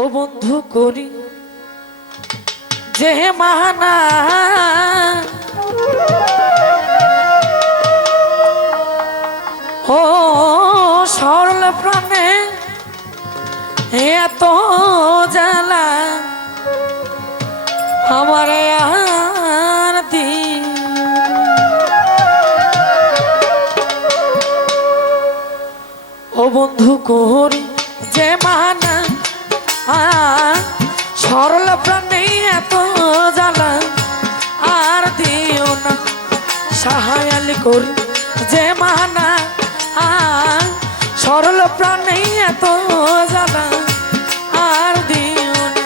ও বন্ধু করি যে মানা ও সরল প্রাণে এত জ্বালা আমার আর দিন। ও বন্ধু করি যে আ, সরল প্রাণে এত জ্বালা, আর দিও না সাহায়াল করি যে মানা। সরল প্রাণে এত জ্বালা, আর দিও না।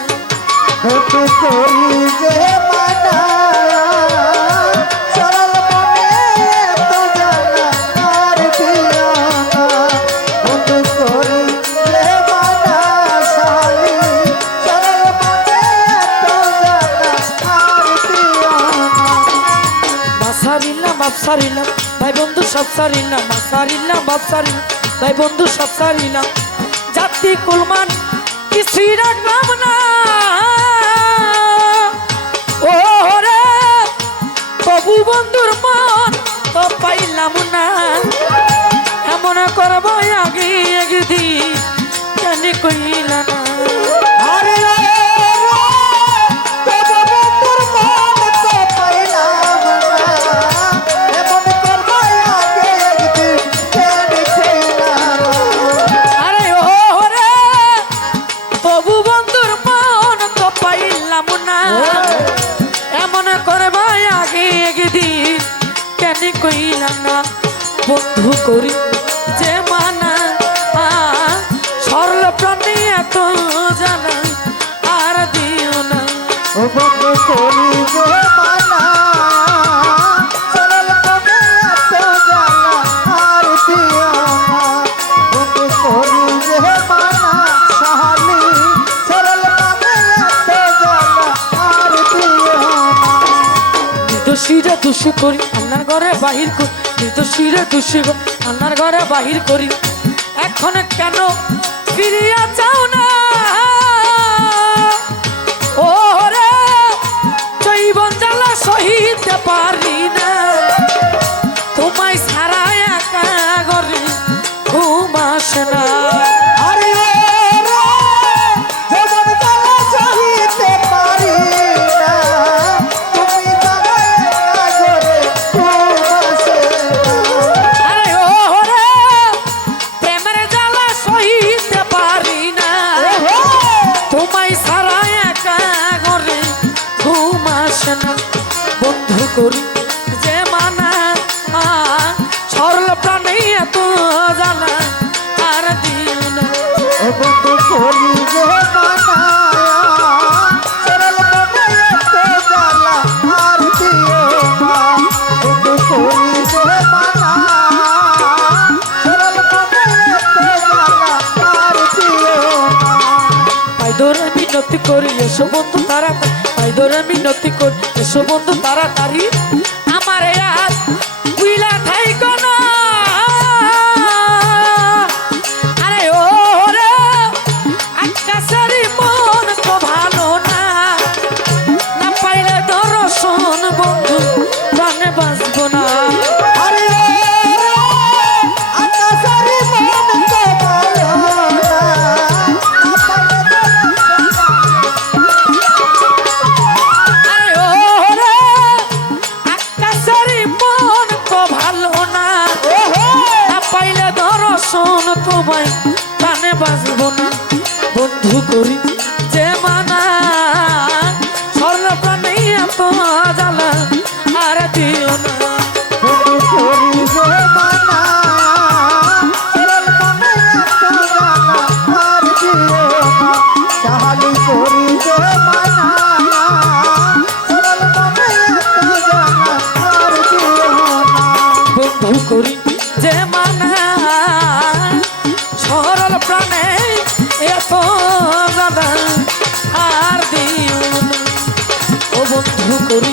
মাসারিল্লাম বাপ সারিলাম। ভাই বন্ধু, সব সারিলাম মাসারিল্লাম বাপ সারিলাম। ভাই বন্ধু, সব সারিলাম। জাতি কুলমান, কিছুই রাখলাম না। ও রে প্রভু বন্ধুর মন তো পাইলাম না। এমন করব আগে একদিন, কেন কইলা না? পাইলাম না। এমন করে ভাই আগে একদিন। কেন কইলাম না? বন্ধু করি যে দোষী করি আল্লাহর ঘরে বাহির করি। নির্দোষীরে দোষী আল্লাহর ঘরে বাহির করি। এখন কেন ফিরিয়া চাও না? ও রে জৈবন জ্বালা সহিতে পারি না। তোমায় সারা একা ঘরে ঘুম আসে না। আসে না বন্ধু করি যে মানা। সরল প্রাণে এত জ্বালা আর দিও না। ও বন্ধু করি যে মানা সরল এত জ্বালা আর দিও না। বন্ধু করি যে সরল এত জ্বালা আর দিও না। পাই ধরে মিনতি করি এসো বন্ধু তাড়াতাড়ি। পাই ধরে মিনতি করি। এসো বন্ধু তাড়াতাড়ি। আমার আর তোমায় কানে বাজব না। বন্ধু করি এত জ্বালা আর দিও ও বন্ধু করি